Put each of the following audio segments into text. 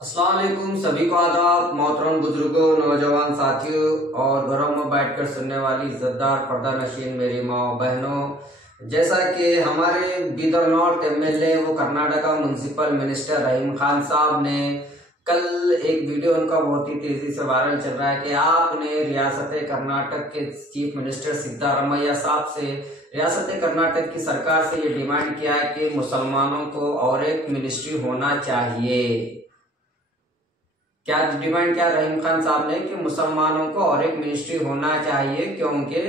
अस्सलाम वालेकुम, सभी को आदाब। मोहतरम बुजुर्गों, नौजवान साथियों और घरों में बैठकर सुनने वाली इज्जतदार पर्दा नशीन मेरी माँ बहनों, जैसा कि हमारे बीदर नॉर्थ एमएलए वो कर्नाटका म्युनिसिपल मिनिस्टर रहीम खान साहब ने कल एक वीडियो उनका बहुत ही तेजी से वायरल चल रहा है कि आपने रियासत कर्नाटक के चीफ मिनिस्टर सिद्धारमैया साहब से रियासत कर्नाटक की सरकार से ये डिमांड किया है कि मुसलमानों को और एक मिनिस्ट्री होना चाहिए। क्या डिमांड क्या रहीम खान साहब ने कि मुसलमानों को और एक मिनिस्ट्री होना चाहिए, क्योंकि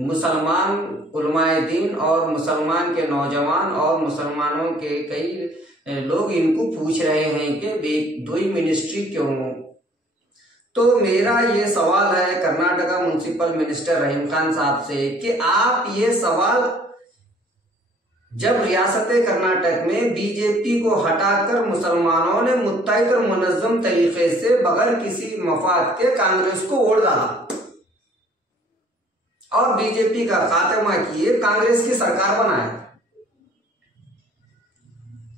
मुसलमान उलमाए दीन और मुसलमान के नौजवान और मुसलमानों के कई लोग इनको पूछ रहे हैं कि दो ही मिनिस्ट्री क्यों। तो मेरा ये सवाल है कर्नाटका म्युनिसिपल मिनिस्टर रहीम खान साहब से कि आप ये सवाल जब रियासत कर्नाटक में बीजेपी को हटाकर मुसलमानों ने मुत्तहिद और मुनज़्ज़म तरीके से बगैर किसी मफाद के कांग्रेस को वोट डाला और बीजेपी का खात्मा किए, कांग्रेस की सरकार बनाए,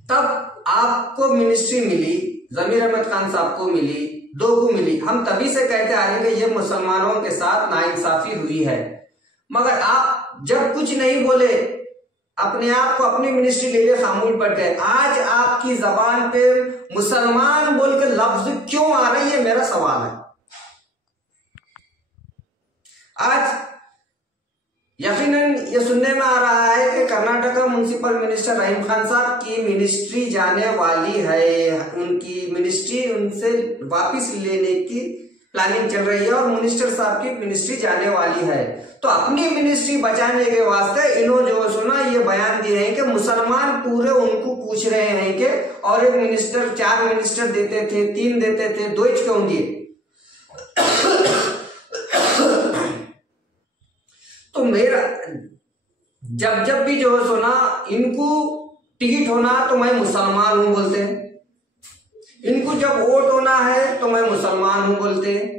तब आपको मिनिस्ट्री मिली, जमीर अहमद खान साहब को मिली, दो को मिली। हम तभी से कहते आ रहे हैं कि ये मुसलमानों के साथ नाइंसाफी हुई है, मगर आप जब कुछ नहीं बोले, अपने आप को अपनी मिनिस्ट्री ले लिए, खामोश बैठ गए। आज आपकी जबान पे मुसलमान बोल के लफ्ज क्यों आ रही है, मेरा सवाल है। आज यकीनन ये सुनने में आ रहा है कि कर्नाटका म्युनिसिपल मिनिस्टर रहीम खान साहब की मिनिस्ट्री जाने वाली है, उनकी मिनिस्ट्री उनसे वापस लेने की प्लानिंग चल रही है और मिनिस्टर साहब की मिनिस्ट्री जाने वाली है। तो अपनी मिनिस्ट्री बचाने के वास्ते इन्होंने जो सुना ये बयान दिए हैं कि मुसलमान पूरे उनको पूछ रहे हैं कि और एक मिनिस्टर, 4 मिनिस्टर देते थे, 3 देते थे, 2 क्यों दिए। तो मेरा जब भी जो सुना इनको टिकट होना तो मैं मुसलमान हूं बोलते हैं, इनको जब वोट होना है तो मैं मुसलमान हूं बोलते हैं,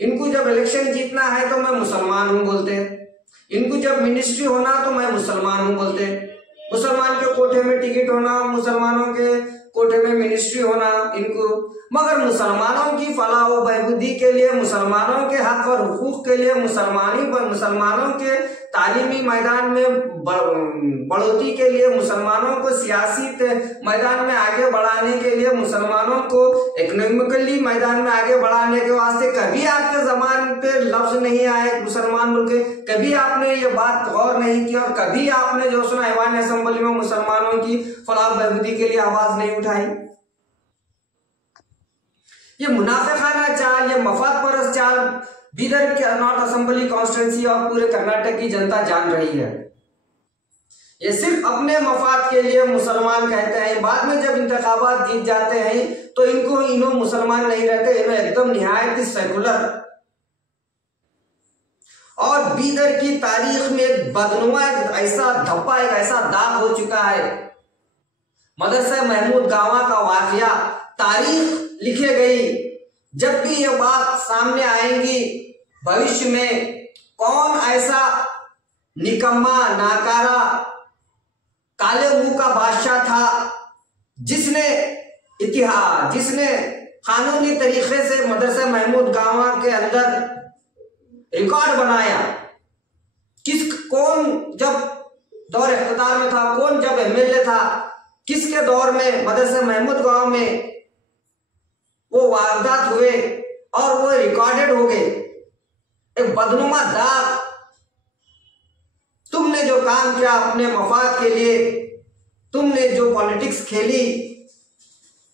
इनको जब इलेक्शन जीतना है तो मैं मुसलमान हूं बोलते हैं, इनको जब मिनिस्ट्री होना तो मैं मुसलमान हूं बोलते हैं, मुसलमान के कोठे में टिकट होना, मुसलमानों के कोठे में मिनिस्ट्री होना इनको। मगर मुसलमानों की फलाह व बहबूदी के लिए, मुसलमानों के हक और हुकूक के लिए, मुसलमानों के तालीमी मैदान में बढ़ोतरी के लिए, मुसलमानों को सियासी मैदान में आगे बढ़ाने के लिए, मुसलमानों को इकोनॉमिकली मैदान में आगे बढ़ाने के वास्ते कभी आपके जबान पे लफ्ज नहीं आए मुसलमान बोल के, कभी आपने ये बात गौर नहीं की और कभी आपने जो सुना ऐवान असेंबली में मुसलमानों की फलाह बहबूदी के लिए आवाज नहीं उठाई। ये मुनाफिकाना चाल, ये मफाद परस्त चाल बीदर के नॉर्थ असेंबली कॉन्स्टिट्यूंसी और पूरे कर्नाटक की जनता जान रही है। ये सिर्फ अपने मफाद के लिए मुसलमान कहते हैं, बाद में जब इंतखाबात जीत जाते हैं तो इन्हों मुसलमान नहीं रहते, इन्हों एकदम निहायत सेकुलर। और बीदर की तारीख में एक बदनुमा, ऐसा धब्बा, एक ऐसा दाग हो चुका है। मदरसा महमूद गांवा का वाकया तारीख लिखे गई। जब भी ये बात सामने आएंगी भविष्य में, कौन ऐसा निकम्मा, नाकारा, काले मुंह का बादशाह था जिसने कानूनी तरीके से मदरसा महमूद गांवा के अंदर रिकॉर्ड बनाया। कौन जब दौर इख्तियार में था, कौन जब एमएलए था, किसके दौर में मदरसा महमूद गांव में वो वारदात हुए और वो रिकॉर्डेड हो गए। एक बदनुमा दाग, तुमने जो काम किया अपने मफाद के लिए, तुमने जो पॉलिटिक्स खेली,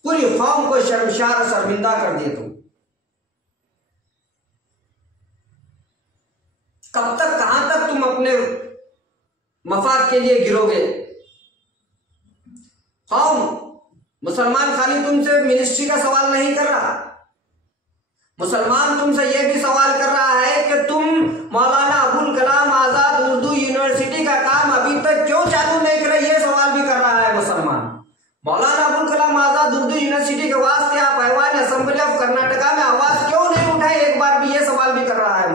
पूरी कौम को शर्मशार और शर्मिंदा कर दिए। तुम कब तक, कहां तक तुम अपने मफाद के लिए गिरोगे। कौम मुसलमान खाली तुमसे मिनिस्ट्री का सवाल नहीं कर रहा, मुसलमान तुमसे यह भी सवाल कर रहा है कि तुम मौलाना अबुल कलाम आजाद उर्दू यूनिवर्सिटी का काम अभी तक क्यों चालू नहीं कर रहे, यह सवाल भी कर रहा है मुसलमान। मौलाना अबुल कलाम आजाद उर्दू यूनिवर्सिटी के वास्ते आप ऐवान असेंबली ऑफ कर्नाटका में आवाज क्यों नहीं उठाए, एक बार भी यह सवाल भी कर रहा है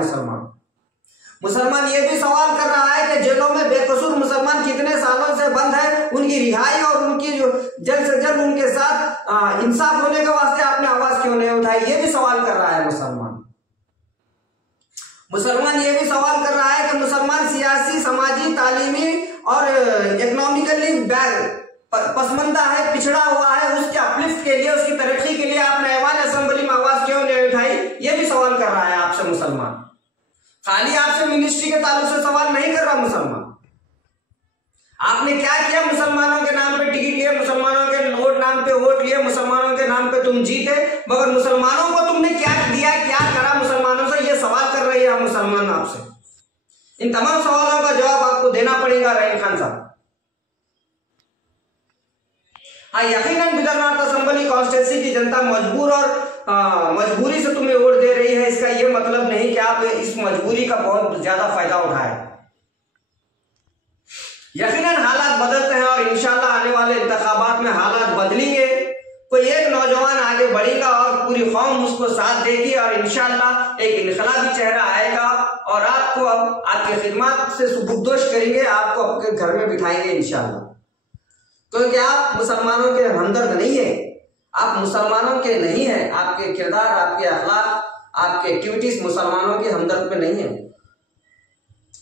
मुसलमान ये भी सवाल कर रहा है कि जेलों में बेकसूर मुसलमान कितने सालों से बंद है, उनकी रिहाई और उनकी जो जल्द से जल्द उनके साथ इंसाफ होने के वास्ते आपने आवाज क्यों नहीं उठाई? ये भी सवाल कर रहा है मुसलमान ये भी सवाल कर रहा है कि मुसलमान सियासी, समाजी, तालीमी और इकोनॉमिकली पसमंदा है, पिछड़ा हुआ है, उसके अपलिफ्ट के लिए, उसकी तरक्की के लिए आपने ऐवान असेंबली में आवाज क्यों नहीं उठाई? ये भी सवाल कर रहा है आपसे मुसलमान। खाली आपसे मिनिस्ट्री के ताल्लुक से सवाल नहीं कर रहा मुसलमान। आपने क्या किया? मुसलमानों के नाम पे टिकट लिए, मुसलमानों के वोट नाम पे वोट लिए, मुसलमानों के नाम पे तुम जीते, मगर मुसलमानों को तुमने क्या दिया, क्या करा मुसलमानों से? ये सवाल कर रही है मुसलमान आपसे। इन तमाम सवालों का जवाब आपको देना पड़ेगा रहीम खान साहब। हाँ, यकीनन बिदरनाथ असेंबली कॉन्स्टिट्यूंसी की जनता मजबूर और मजबूरी से तुम्हें वोट दे रही है। इसका ये मतलब नहीं कि आप इस मजबूरी का बहुत ज्यादा फायदा उठाए। यकीनन हालात बदलते हैं और इंशाल्लाह आने वाले इंतखाबात में हालात बदलेंगे। कोई एक नौजवान आगे बढ़ेगा और पूरी कौम उसको साथ देगी और इंशाल्लाह एक इनकलाबी चेहरा आएगा और आपको अब आपकी खिदमत से सुबुकदोश करेंगे, आपको अपने घर में बिठाएंगे इंशाल्लाह। क्योंकि आप मुसलमानों के हमदर्द नहीं है, आप मुसलमानों के नहीं है, आपके किरदार, आपके अखलाक, आपके एक्टिविटीज मुसलमानों के हमदर्द पे नहीं है।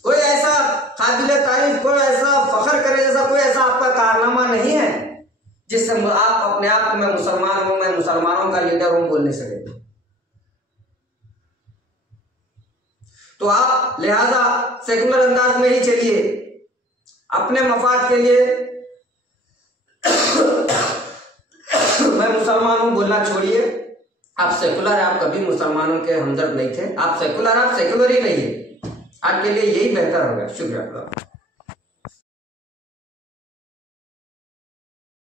कोई ऐसा काबिल तारीफ, कोई ऐसा फख्र करे जैसा कोई ऐसा आपका कारनामा नहीं है जिससे आप अपने आप को मैं मुसलमान हूं, मैं मुसलमानों का लीडर हूं बोल नहीं सके। तो आप लिहाजा सेकुलर अंदाज में ही चलिए, अपने मफाद के लिए मैं मुसलमान हूं बोलना छोड़िए। आप सेकुलर है, आप कभी मुसलमानों के हमदर्द नहीं थे। आप सेकुलर ही रहिए, आपके लिए यही बेहतर होगा। शुक्रिया।